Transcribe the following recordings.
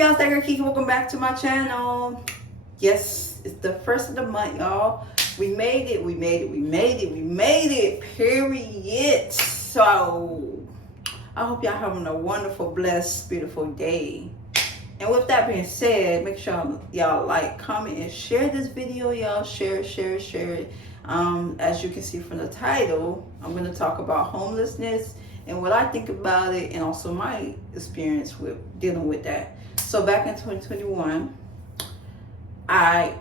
y'all? It's Kiki. Welcome back to my channel. Yes, it's the first of the month, y'all. We made it. We made it. We made it. We made it. Period. So I hope y'all having a wonderful, blessed, beautiful day. And with that being said, make sure y'all like, comment, and share this video, y'all. Share it. As you can see from the title, I'm going to talk about homelessness and what I think about it, and also my experience with dealing with that. So back in 2021, I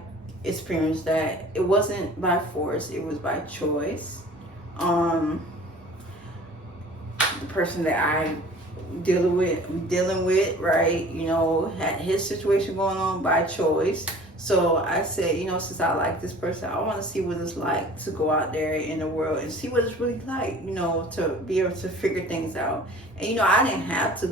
experienced that. It wasn't by force, it was by choice. The person that I'm dealing with, right, you know, had his situation going on by choice. So I said, you know, since I like this person, I want to see what it's like to go out there in the world and see what it's really like, you know, to be able to figure things out. And, you know, I didn't have to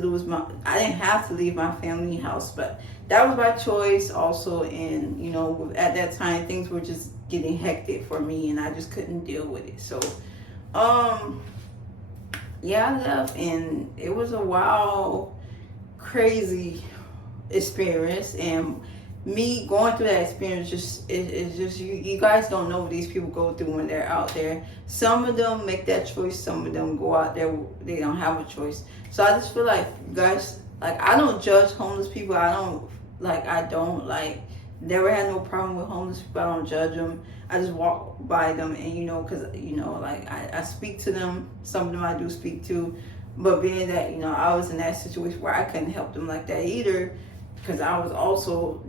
leave my family house, but that was by choice also. And, you know, at that time, things were just getting hectic for me and I just couldn't deal with it. So, yeah, I left, and it was a wild, crazy experience. And me going through that experience, it's just you guys don't know what these people go through when they're out there. Some of them make that choice, some of them go out there, they don't have a choice. So I just feel like, you guys, like, I don't judge homeless people. I don't never had no problem with homeless people. I don't judge them. I just walk by them, and, you know, because, you know, like, I speak to them. Some of them I do speak to, but being that, you know, I was in that situation where I couldn't help them like that either, because I was also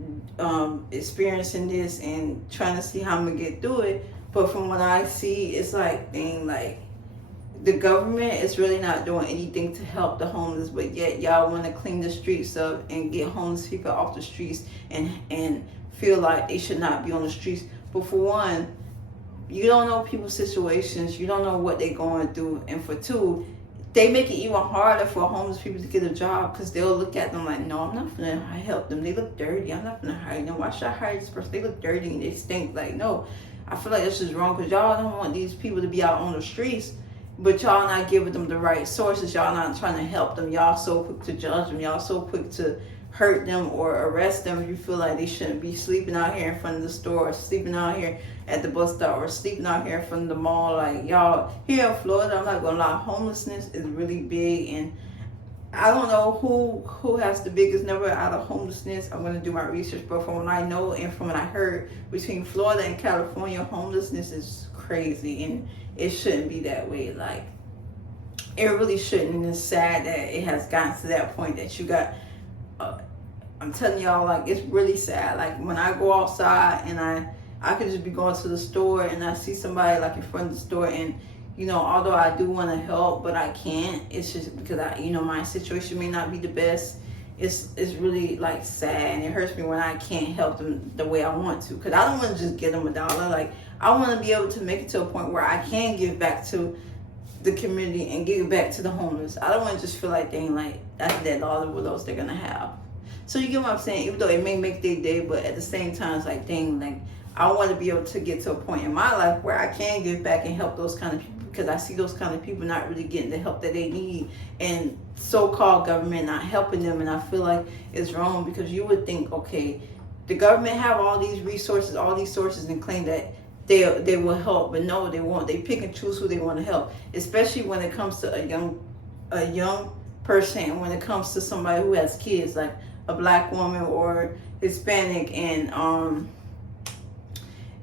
experiencing this and trying to see how I'm gonna get through it. But from what I see, it's like, dang, like, the government is really not doing anything to help the homeless, but yet y'all want to clean the streets up and get homeless people off the streets and feel like they should not be on the streets. But for one, you don't know people's situations, you don't know what they're going through, and for two, they make it even harder for homeless people to get a job, because they'll look at them like, no, I'm not gonna help them, they look dirty, I'm not gonna hire them, why should I hire this person, they look dirty and they stink. Like, no, I feel like this is wrong, because y'all don't want these people to be out on the streets, but y'all not giving them the right sources. Y'all not trying to help them. Y'all so quick to judge them. Y'all so quick to hurt them or arrest them. You feel like they shouldn't be sleeping out here in front of the store, or sleeping out here at the bus stop, or sleeping out here in front of the mall. Like, y'all, here in Florida, I'm not gonna lie, homelessness is really big, and I don't know who has the biggest number out of homelessness. I'm gonna do my research, but from what I know and from what I heard, between Florida and California, homelessness is crazy, and it shouldn't be that way. Like, it really shouldn't, and it's sad that it has gotten to that point that you got, I'm telling y'all, like, it's really sad. Like, when I go outside and I could just be going to the store and I see somebody like in front of the store, and, you know, although I do want to help, but I can't. It's just because you know, my situation may not be the best. It's really, like, sad, and it hurts me when I can't help them the way I want to, because I don't want to just give them $1. Like, I want to be able to make it to a point where I can give back to the community and give back to the homeless. I don't want to just feel like, dang, like, that's that dollar what else they're gonna have. So you get what I'm saying? Even though it may make their day, but at the same time, it's like, dang, like, I want to be able to get to a point in my life where I can give back and help those kind of people, because I see those kind of people not really getting the help that they need, and so-called government not helping them. And I feel like it's wrong, because you would think, okay, the government have all these resources, all these sources, and claim that they will help, but no, they won't. They pick and choose who they want to help, especially when it comes to a young person, and when it comes to somebody who has kids, like a black woman or Hispanic. And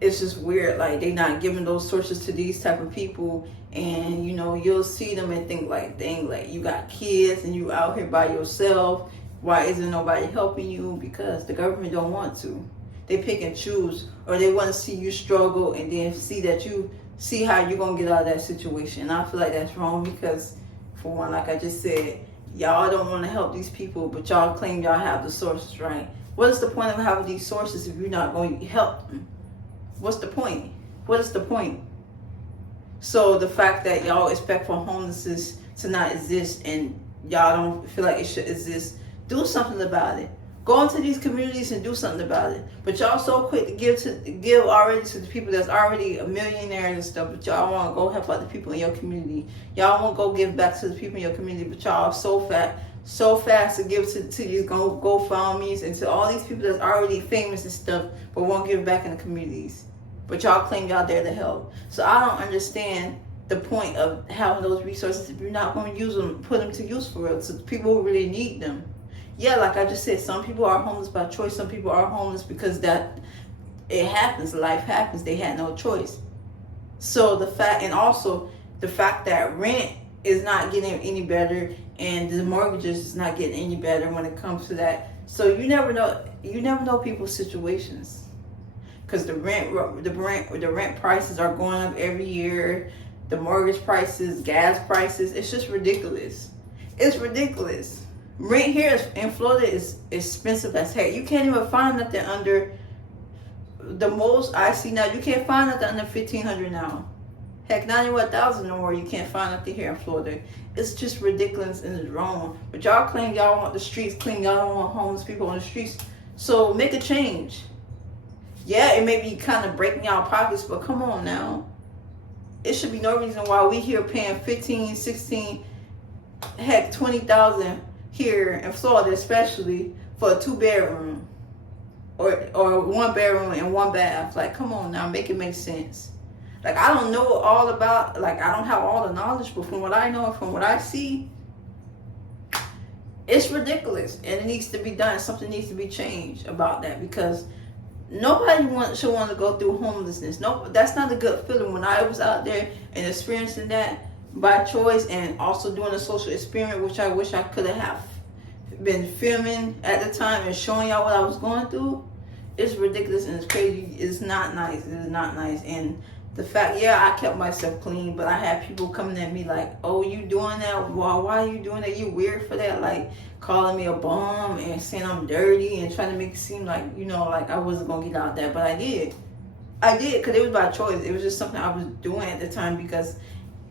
it's just weird, like, they not giving those sources to these type of people. And, you know, you'll see them and think like, dang, like, you got kids and you out here by yourself, why isn't nobody helping you? Because the government don't want to. They pick and choose, or they want to see you struggle and then see how you're gonna get out of that situation. And I feel like that's wrong, because, for one, like I just said, y'all don't want to help these people, but y'all claim y'all have the sources, right? What is the point of having these sources if you're not going to help them? What's the point? What is the point? So the fact that y'all expect for homelessness to not exist, and y'all don't feel like it should exist, do something about it. Go into these communities and do something about it. But y'all so quick to give already to the people that's already a millionaire and stuff, but y'all want to go help out the people in your community. Y'all won't go give back to the people in your community, but y'all so so fast to give to these GoFundMe's and to all these people that's already famous and stuff, but won't give back in the communities. But y'all claim y'all there to help. So I don't understand the point of having those resources if you're not going to use them, put them to use for real, to people who really need them. Yeah, like I just said, some people are homeless by choice. Some people are homeless because that it happens, life happens. They had no choice. So the fact, and also the fact that rent is not getting any better and the mortgages is not getting any better when it comes to that. So you never know people's situations, because the rent prices are going up every year. The mortgage prices, gas prices, it's just ridiculous. It's ridiculous. Rent here in Florida is expensive as heck. You can't even find nothing under, the most I see now, you can't find nothing under $1,500 now. Heck, $91,000 or more, you can't find nothing here in Florida. It's just ridiculous and it's wrong. But y'all claim y'all want the streets clean, y'all don't want homeless people on the streets. So make a change. Yeah, it may be kind of breaking y'all pockets, but come on now. It should be no reason why we here paying 15, 16, heck, 20,000 here in Florida, especially for a 2-bedroom or 1 bedroom and 1 bath. Like, come on now, make it make sense. Like, I don't know all about, like, I don't have all the knowledge, but from what I know and from what I see, it's ridiculous and it needs to be done. Something needs to be changed about that, because nobody should want to go through homelessness. No, that's not a good feeling. When I was out there and experiencing that by choice and also doing a social experiment, which I wish I could have been filming at the time and showing y'all what I was going through, it's ridiculous and it's crazy. It's not nice. It is not nice. And the fact, yeah, I kept myself clean, but I had people coming at me like, oh, you doing that? Why are you doing that? You weird for that? Like, calling me a bum and saying I'm dirty and trying to make it seem like, you know, like I wasn't going to get out there. But I did, because it was by choice. It was just something I was doing at the time, because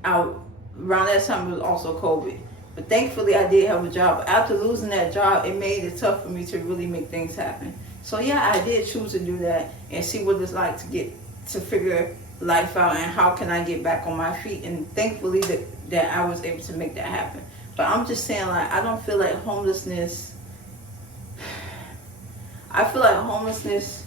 around that time it was also COVID. But thankfully I did have a job. After losing that job, it made it tough for me to really make things happen. So yeah, I did choose to do that and see what it's like to figure life out and how can I get back on my feet. And thankfully that I was able to make that happen. But I'm just saying, like, I don't feel like homelessness, I feel like homelessness,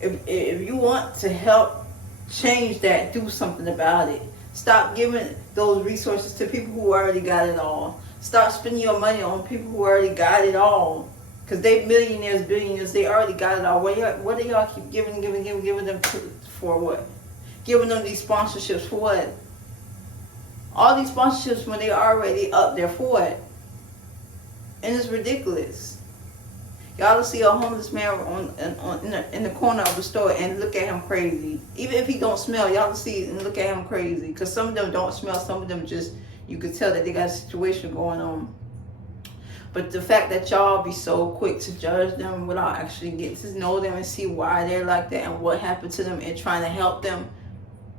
if you want to help change that, do something about it. Stop giving those resources to people who already got it all. Stop spending your money on people who already got it all. Because they millionaires, billionaires, they already got it all. What do y'all keep giving them for what? Giving them these sponsorships for what? All these sponsorships when they already up there for what? And it's ridiculous. Y'all will see a homeless man in the corner of the store and look at him crazy. Even if he don't smell, y'all will see and look at him crazy. Because some of them don't smell, some of them just, you could tell that they got a situation going on. But the fact that y'all be so quick to judge them without actually getting to know them and see why they're like that and what happened to them and trying to help them.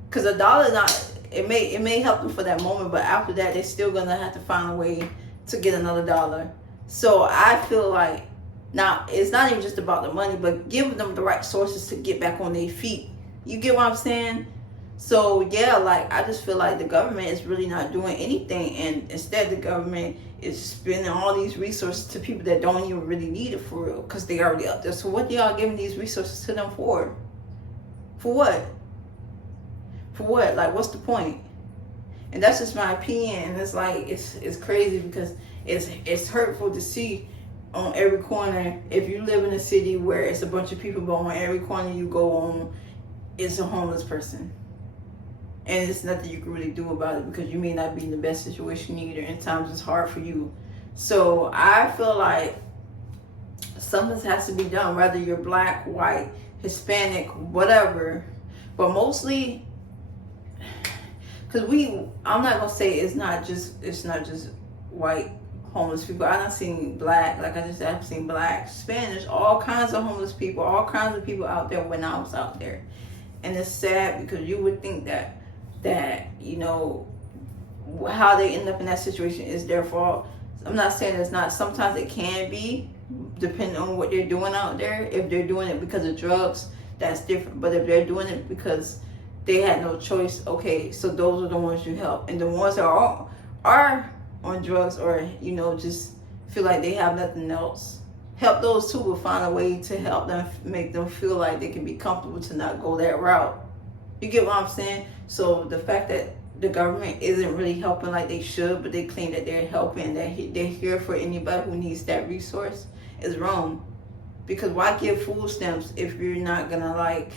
Because it may help them for that moment, but after that, they're still going to have to find a way to get another dollar. So I feel like, now, it's not even just about the money, but giving them the right sources to get back on their feet. You get what I'm saying? So, yeah, like, I just feel like the government is really not doing anything. And instead, the government is spending all these resources to people that don't even really need it for real, because they already up there. So what y'all giving these resources to them for? For what? For what? Like, what's the point? And that's just my opinion. And it's like, it's crazy, because it's hurtful to see on every corner. If you live in a city where it's a bunch of people, but on every corner you go on, it's a homeless person. And it's nothing you can really do about it, because you may not be in the best situation either. And times it's hard for you. So I feel like something has to be done, whether you're black, white, Hispanic, whatever. But mostly, because I'm not gonna say it's not just white homeless people. I've seen black, like I just said, I've seen black, Spanish, all kinds of homeless people, all kinds of people out there when I was out there. And it's sad, because you would think that you know, how they end up in that situation is their fault. I'm not saying it's not. Sometimes it can be, depending on what they're doing out there. If they're doing it because of drugs, that's different. But if they're doing it because they had no choice, okay, so those are the ones you help. And the ones that are on drugs, or, you know, just feel like they have nothing else. Help those too, but find a way to help them, make them feel like they can be comfortable to not go that route. You get what I'm saying? So the fact that the government isn't really helping like they should, but they claim that they're helping, that they're here for anybody who needs that resource, is wrong. Because why give food stamps if you're not gonna like?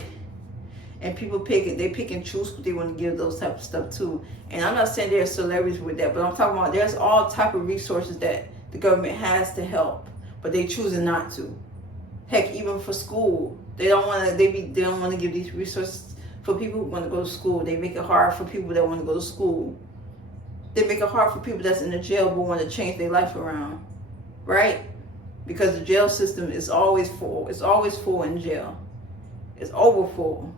And people pick and choose what they want to give those type of stuff too. And I'm not saying they're celebrities with that, but I'm talking about there's all type of resources that the government has to help, but they choosing not to. Heck, even for school, they don't want to. They don't want to give these resources for people who want to go to school. They make it hard for people that want to go to school. They make it hard for people that's in the jail but want to change their life around, right? Because the jail system is always full. It's always full in jail. It's over full.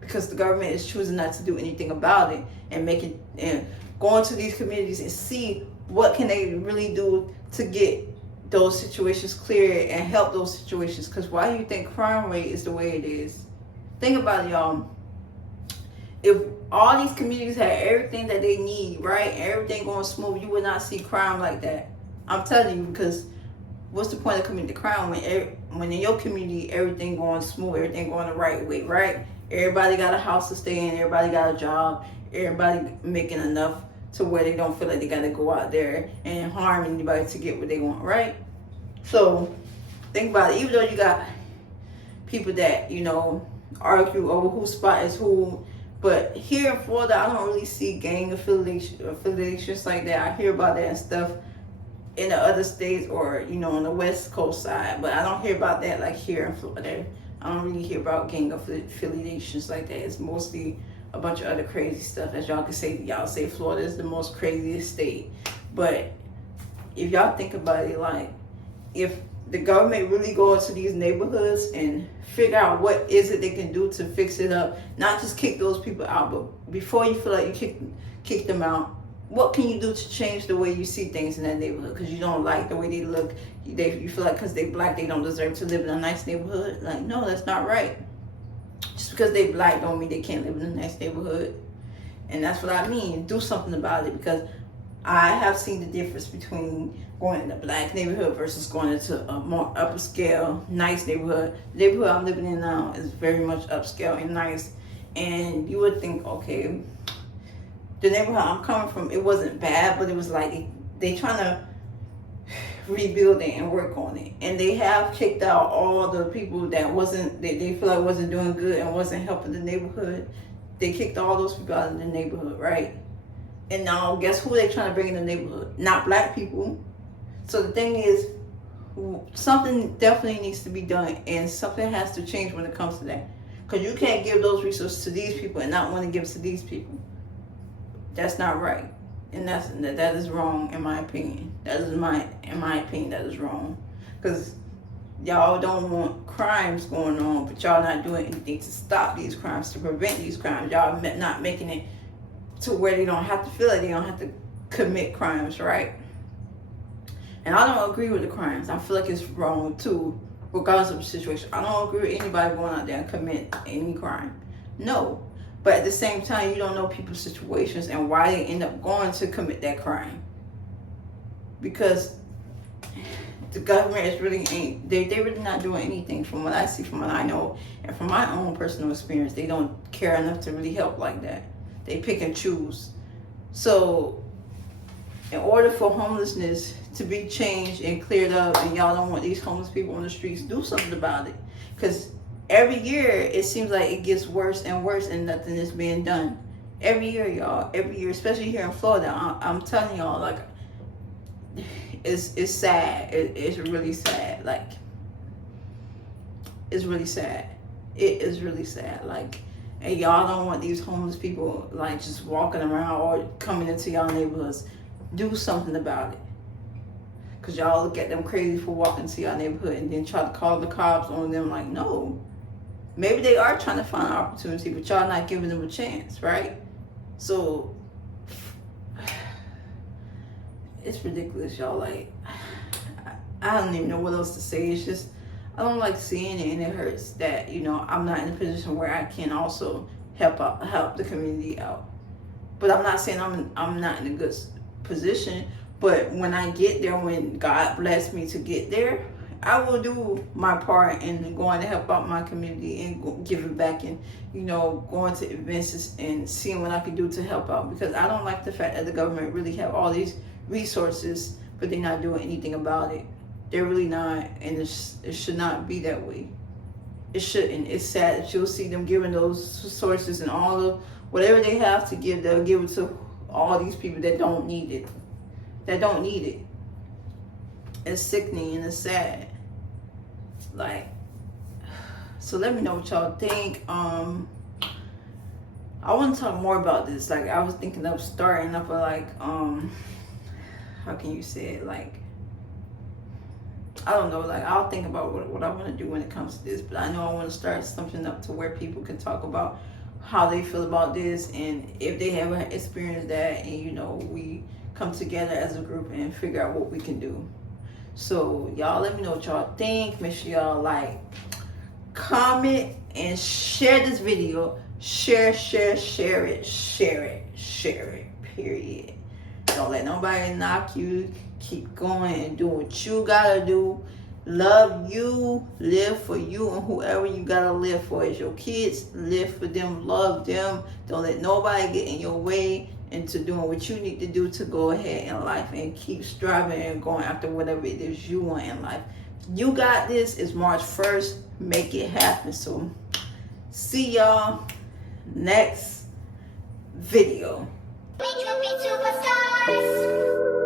Because the government is choosing not to do anything about it and go into these communities and see what can they really do to get those situations clear and help those situations. Because why do you think crime rate is the way it is? Think about it, y'all. If all these communities had everything that they need, right, and everything going smooth, you would not see crime like that. I'm telling you, because what's the point of committing crime when in your community everything going smooth, everything going the right way, right? Everybody got a house to stay in, everybody got a job, everybody making enough to where they don't feel like they got to go out there and harm anybody to get what they want, right? So think about it. Even though you got people that, argue over whose spot is who, but here in Florida, I don't really see gang affiliations like that. I hear about that and stuff in the other states or, on the West Coast side, but I don't hear about that like here in Florida. I don't really hear about gang affiliations like that. It's mostly a bunch of other crazy stuff. As y'all can say, y'all say Florida is the most craziest state. But if y'all think about it, like, if the government really go into these neighborhoods and figure out what is it they can do to fix it up, not just kick those people out, but before you feel like you kick them out, what can you do to change the way you see things in that neighborhood? Because you don't like the way they look. You feel like because they black, they don't deserve to live in a nice neighborhood. Like, no, that's not right. Just because they black don't mean they can't live in a nice neighborhood. And that's what I mean. Do something about it, because I have seen the difference between going in a black neighborhood versus going into a more upscale, nice neighborhood. The neighborhood I'm living in now is very much upscale and nice. And you would think, okay, the neighborhood I'm coming from, it wasn't bad, but it was like they trying to rebuild it and work on it. And they have kicked out all the people that they feel like wasn't doing good and wasn't helping the neighborhood. They kicked all those people out of the neighborhood, right? And now guess who they trying to bring in the neighborhood? Not black people. So the thing is, something definitely needs to be done, and something has to change when it comes to that. Because you can't give those resources to these people and not want to give to these people. That's not right, and that is wrong in my opinion. In my opinion, that is wrong, because y'all don't want crimes going on, but y'all not doing anything to stop these crimes, to prevent these crimes. Y'all not making it to where they don't have to feel like they don't have to commit crimes, right? And I don't agree with the crimes. I feel like it's wrong too, regardless of the situation. I don't agree with anybody going out there and commit any crime. No. But at the same time, you don't know people's situations and why they end up going to commit that crime. Because the government is they're really not doing anything from what I see, from what I know, and from my own personal experience. They don't care enough to really help like that. They pick and choose. So in order for homelessness to be changed and cleared up, and y'all don't want these homeless people on the streets, do something about it. Because every year, it seems like it gets worse and worse and nothing is being done. Every year, y'all. Every year, especially here in Florida. I'm telling y'all, like, it's sad. It's really sad. Like, it's really sad. It is really sad. Like, and y'all don't want these homeless people, like, just walking around or coming into y'all neighborhoods. Do something about it. Because y'all look at them crazy for walking to y'all neighborhood and then try to call the cops on them. Like, no. Maybe they are trying to find an opportunity, but y'all not giving them a chance, right? So it's ridiculous, y'all. Like, I don't even know what else to say. It's just, I don't like seeing it, and it hurts that, I'm not in a position where I can also help the community out. But I'm not saying I'm not in a good position, But when I get there, when God bless me to get there, I will do my part in going to help out my community and giving back, and going to events and seeing what I can do to help out, because I don't like the fact that the government really have all these resources but they're not doing anything about it. They're really not, and it should not be that way. It shouldn't. It's sad that you'll see them giving those sources and all of whatever they have to give, they'll give it to all these people that don't need it. It's sickening and it's sad. Like, so let me know what y'all think. I want to talk more about this. Like, I was thinking of starting up how can you say it? Like, I don't know. Like, I'll think about what I want to do when it comes to this. But I know I want to start something up to where people can talk about how they feel about this, and if they haven't experienced that, and we come together as a group and figure out what we can do. So y'all let me know what y'all think. Make sure y'all like, comment, and share this video. Share it, period. Don't let nobody knock you. Keep going and do what you gotta do. Love you, live for you, and whoever you gotta live for is your kids. Live for them, love them. Don't let nobody get in your way into doing what you need to do to go ahead in life and keep striving and going after whatever it is you want in life. You got this. It's March 1st. Make it happen. So see y'all next video. We could be superstars.